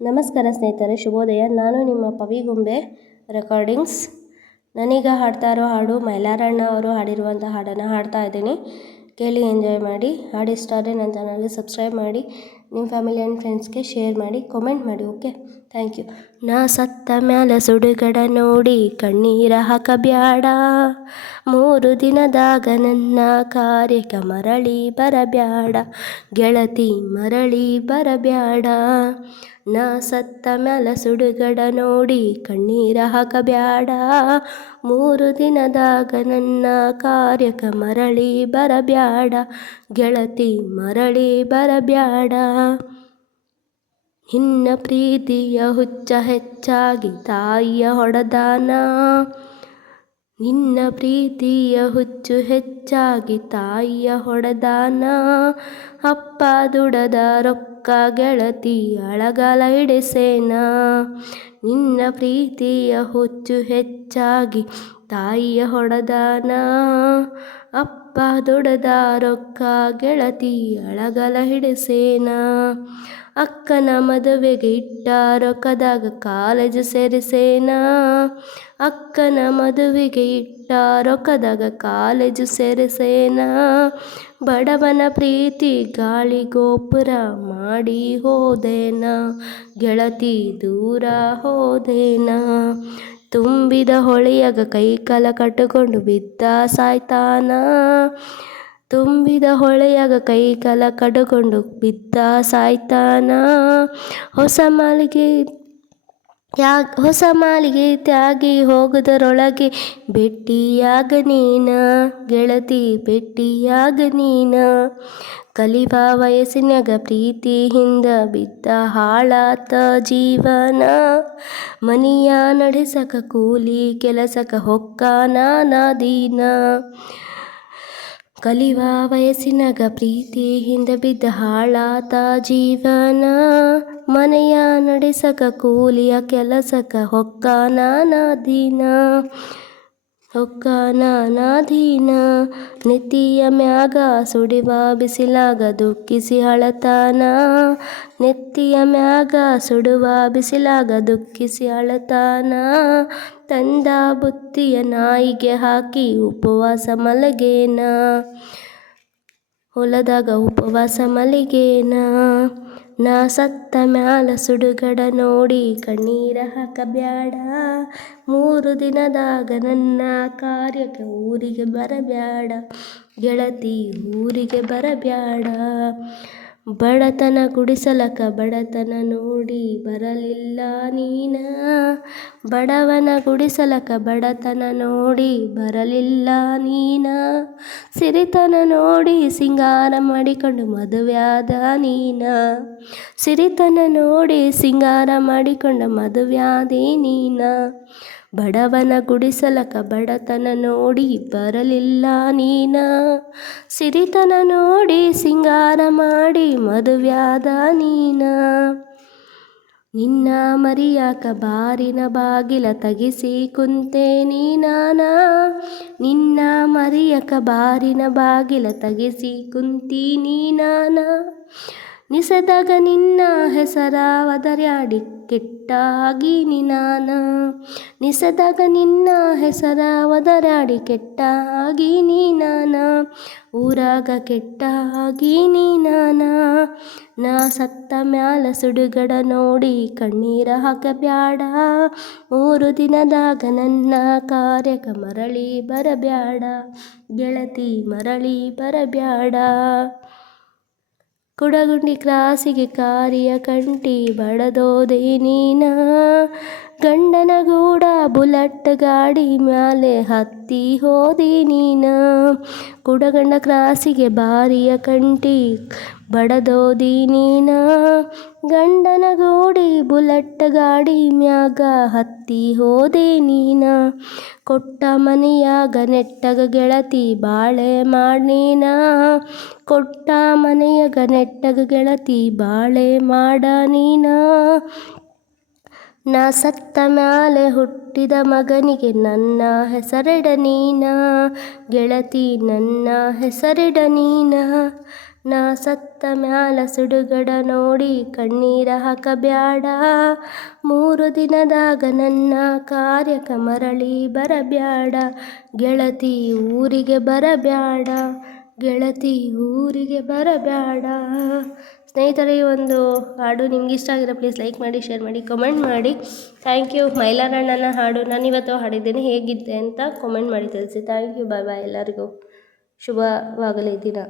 ನಮಸ್ಕಾರ ಸ್ನೇಹಿತರೆ, ಶುಭೋದಯ. ನಾನು ನಿಮ್ಮ ಪವಿಗೊಂಬೆ ರೆಕಾರ್ಡಿಂಗ್ಸ್. ನಾನೀಗ ಹಾಡ್ತಾ ಇರೋ ಹಾಡು ಮೈಲಾರಣ್ಣ ಅವರು ಹಾಡಿರುವಂಥ ಹಾಡನ್ನು ಹಾಡ್ತಾ ಇದ್ದೀನಿ. ಕೇಳಿ ಎಂಜಾಯ್ ಮಾಡಿ. ಹಾಡು ಇಷ್ಟ ಆದರೆ ನನ್ನ ಚಾನಲ್ಗೆ ಸಬ್ಸ್ಕ್ರೈಬ್ ಮಾಡಿ, ನಿಮ್ಮ ಫ್ಯಾಮಿಲಿ ಆ್ಯಂಡ್ ಫ್ರೆಂಡ್ಸ್ಗೆ ಶೇರ್ ಮಾಡಿ, ಕಾಮೆಂಟ್ ಮಾಡಿ. Okay, thank you. ನಾ ಸತ್ತ ಮ್ಯಾಲ ಸುಡುಗಡ ನೋಡಿ ಕಣ್ಣೀರ ಹಾಕಬ್ಯಾಡ, 3 ದಿನದಾಗ ನನ್ನ ಕಾರ್ಯಕ್ಕೆ ಮರಳಿ ಬರಬ್ಯಾಡ, ಗೆಳತಿ ಮರಳಿ ಬರಬ್ಯಾಡ. ನಾ ಸತ್ತ ಮ್ಯಾಲ ಸುಡುಗಡ ನೋಡಿ ಕಣ್ಣೀರ ಹಾಕಬ್ಯಾಡ, 3 ದಿನದಾಗ ನನ್ನ ಕಾರ್ಯಕ್ಕೆ ಮರಳಿ ಬರಬ್ಯಾಡ, ಗೆಳತಿ ಮರಳಿ ಬರಬ್ಯಾಡ. ನಿನ್ನ ಪ್ರೀತಿಯ ಹುಚ್ಚ ಹೆಚ್ಚಾಗಿ ತಾಯಿಯ ಹೊಡೆದಾನ, ನಿನ್ನ ಪ್ರೀತಿಯ ಹುಚ್ಚು ಹೆಚ್ಚಾಗಿ ತಾಯಿಯ ಹೊಡೆದಾನ, ಅಪ್ಪ ದುಡದ ರೊಕ್ಕ ಗೆಳತಿ ಅಳಗಾಲ ಹಿಡಿಸೇನ. ನಿನ್ನ ಪ್ರೀತಿಯ ಹುಚ್ಚು ಹೆಚ್ಚಾಗಿ ತಾಯಿಯ ಹೊಡೆದಾನ, ಅಪ್ಪ ದುಡದ ರೊಕ್ಕ ಗೆಳತಿ ಅಳಗಾಲ ಹಿಡಿಸೇನ. ಅಕ್ಕನ ಮದುವೆಗೆ ಇಟ್ಟ ರೊಕ್ಕದಾಗ ಕಾಲೇಜು ಸೇರಿಸೇನ, ಅಕ್ಕನ ಮದುವೆಗೆ ಇಟ್ಟ ರೊಕ್ಕದಾಗ ಕಾಲೇಜು ಸೇರಿಸೇನ. ಬಡವನ ಪ್ರೀತಿ ಗಾಳಿ ಗೋಪುರ ಮಾಡಿ ಹೋದೇನ, ಗೆಳತಿ ದೂರ ಹೋದೇನ. ತುಂಬಿದ ಹೊಳೆಯಾಗ ಕೈಕಾಲ ಕಟ್ಟಿಕೊಂಡು ಬಿದ್ದ ಸಾಯ್ತಾನ, ತುಂಬಿದ ಹೊಳೆಯಾಗ ಕೈಕಾಲ ಕಟ್ಟಿಕೊಂಡು ಬಿದ್ದ ಸಾಯ್ತಾನ. ಹೊಸ ಮಾಲಿಗೆ ತ್ಯಾಗಿ ಹೋಗುವುದರೊಳಗೆ ಭೇಟಿಯಾಗ ನೀನ, ಗೆಳತಿ ಭೇಟಿಯಾಗ ನೀನ. ಕಲಿವ ವಯಸ್ಸಿನಾಗ ಪ್ರೀತಿ ಹಿಂದ ಬಿದ್ದ ಹಾಳಾತ ಜೀವನ, ಮನಿಯ ನಡೆಸಕ ಕೂಲಿ ಕೆಲಸಕ ಹೊಕ್ಕಾನ ನಾದೀನ. ಕಲಿವ ವಯಸ್ಸಿನಾಗ ಪ್ರೀತಿ ಹಿಂದ ಬಿದ್ದ ಹಾಳಾತ ಜೀವನ, ಮನೆಯ ನಡೆಸಕ ಕೂಲಿಯ ಕೆಲಸಕ ಹೊಕ್ಕಾನ ನಾದೀನ, ಹೊಕ್ಕಾನ ನಾದೀನ. ನೆತ್ತಿಯ ಮ್ಯಾಗ ಸುಡಿವ ಬಿಸಿಲಾಗ ದುಃಖಿಸಿ ಅಳತಾನ, ನೆತ್ತಿಯ ಮ್ಯಾಗ ಸುಡುವ ಬಿಸಿಲಾಗ ದುಃಖಿಸಿ ಅಳತಾನ. ತಂದ ಬುತ್ತಿಯ ನಾಯಿಗೆ ಹಾಕಿ ಉಪವಾಸ ಮಲಗೇನ, ಹೊಲದಾಗ ಉಪವಾಸ ಮಲಗೇನ. ನಾ ಸತ್ತ ಮ್ಯಾಲ ಸುಡುಗಡ ನೋಡಿ ಕಣ್ಣೀರ ಹಾಕಬ್ಯಾಡ, 3 ದಿನದಾಗ ನನ್ನ ಕಾರ್ಯಕ್ಕೆ ಊರಿಗೆ ಬರಬ್ಯಾಡ, ಗೆಳತಿ ಊರಿಗೆ ಬರಬ್ಯಾಡ. ಬಡತನ ಗುಡಿಸಲಕ ಬಡತನ ನೋಡಿ ಬರಲಿಲ್ಲ ನೀನ, ಬಡವನ ಗುಡಿಸಲಕ ಬಡತನ ನೋಡಿ ಬರಲಿಲ್ಲ ನೀನ. ಸಿರಿತನ ನೋಡಿ ಸಿಂಗಾರ ಮಾಡಿಕೊಂಡು ಮದುವ್ಯಾದ ನೀನ, ಸಿರಿತನ ನೋಡಿ ಸಿಂಗಾರ ಮಾಡಿಕೊಂಡ ಮದುವ್ಯಾದಿ ನೀನ. ಬಡವನ ಗುಡಿಸಲಕ ಬಡತನ ನೋಡಿ ಬರಲಿಲ್ಲ ನೀನ, ಸಿರಿತನ ನೋಡಿ ಸಿಂಗಾರ ಮಾಡಿ ಮದುವ್ಯಾದ ನೀನ. ನಿನ್ನ ಮರಿಯಾಕ ಬಾರಿನ ಬಾಗಿಲ ತಗಿಸಿ ಕುಂತೇನಿ ನಾನ, ನಿನ್ನ ಮರಿಯಕ ಬಾರಿನ ಬಾಗಿಲ ತಗಿಸಿ ಕುಂತೀನಿ ನಾನ. ನಿಸದಾಗ ನಿನ್ನ ಹೆಸರ ಒದರ್ಯಾಡಿ ಕೆಟ್ಟಾಗೀನಿ ನಾನ, ನಿಸದಾಗ ನಿನ್ನ ಹೆಸರ ಒದರಾಡಿ ಕೆಟ್ಟಾಗೀನಿ ನಾನ, ಊರಾಗ ಕೆಟ್ಟಾಗೀನಿ ನಾನ. ನಾ ಸತ್ತ ಮ್ಯಾಲ ಸುಡುಗಡ ನೋಡಿ ಕಣ್ಣೀರ ಹಾಕಬ್ಯಾಡ, 3 ದಿನದಾಗ ನನ್ನ ಕಾರ್ಯಕ್ಕೆ ಮರಳಿ ಬರಬ್ಯಾಡ, ಗೆಳತಿ ಮರಳಿ ಬರಬ್ಯಾಡ. ಕುಡಗುಂಡಿ ಕ್ರಾಸಿಗೆ ಕಾರಿಯ ಕಂಟಿ ಬಡದೋದೆ ನೀನ, ಗಂಡನ ಗೂಡ ಬುಲೆಟ್ ಗಾಡಿ ಮ್ಯಾಲೆ ಹತ್ತಿ ಹೋದಿ ನೀನ. ಕುಡಗಂಡ ಕ್ರಾಸಿಗೆ ಬಾರಿಯ ಕಂಟಿ ಬಡದೋದಿ ನೀನ, ಗಂಡನ ಗೂಡಿ ಬುಲೆಟ್ ಗಾಡಿ ಮ್ಯಾಗ ಹತ್ತಿ ಹೋದೆ ನೀನ. ಕೊಟ್ಟ ಮನೆಯಾಗ ನೆಟ್ಟಗ ಗೆಳತಿ ಬಾಳೆ ಮಾಡೀನ, ಕೊಟ್ಟ ಮನೆಯಾಗ ನೆಟ್ಟಗ ಗೆಳತಿ ಬಾಳೆ ಮಾಡ ನೀನ. ನಾ ಸತ್ತ ಮ್ಯಾಲೆ ಹುಟ್ಟಿದ ಮಗನಿಗೆ ನನ್ನ ಹೆಸರಿಡ ನೀನ, ಗೆಳತಿ ನನ್ನ ಹೆಸರಿಡ ನೀನ. ನಾ ಸತ್ತ ಮ್ಯಾಲ ಸುಡುಗಡ ನೋಡಿ ಕಣ್ಣೀರ ಹಾಕಬ್ಯಾಡ. 3 ದಿನದಾಗ ನನ್ನ ಕಾರ್ಯಕ ಮರಳಿ ಬರಬ್ಯಾಡ. ಗೆಳತಿ ಊರಿಗೆ ಬರಬ್ಯಾಡ, ಗೆಳತಿ ಊರಿಗೆ ಬರಬ್ಯಾಡ. ಸ್ನೇಹಿತರೆ, ಈ ಒಂದು ಹಾಡು ನಿಮ್ಗೆ ಇಷ್ಟ ಆಗಿರೋ ಪ್ಲೀಸ್ ಲೈಕ್ ಮಾಡಿ, ಶೇರ್ ಮಾಡಿ, ಕಮೆಂಟ್ ಮಾಡಿ. Thank you. ಮೈಲಾರಣ್ಣನ ಹಾಡು ನಾನಿವತ್ತು ಹಾಡಿದ್ದೇನೆ, ಹೇಗಿದ್ದೆ ಅಂತ ಕಮೆಂಟ್ ಮಾಡಿ ತಿಳಿಸಿ. Thank you. Bye bye. ಎಲ್ಲರಿಗೂ ಶುಭವಾಗಲಿ ದಿನ.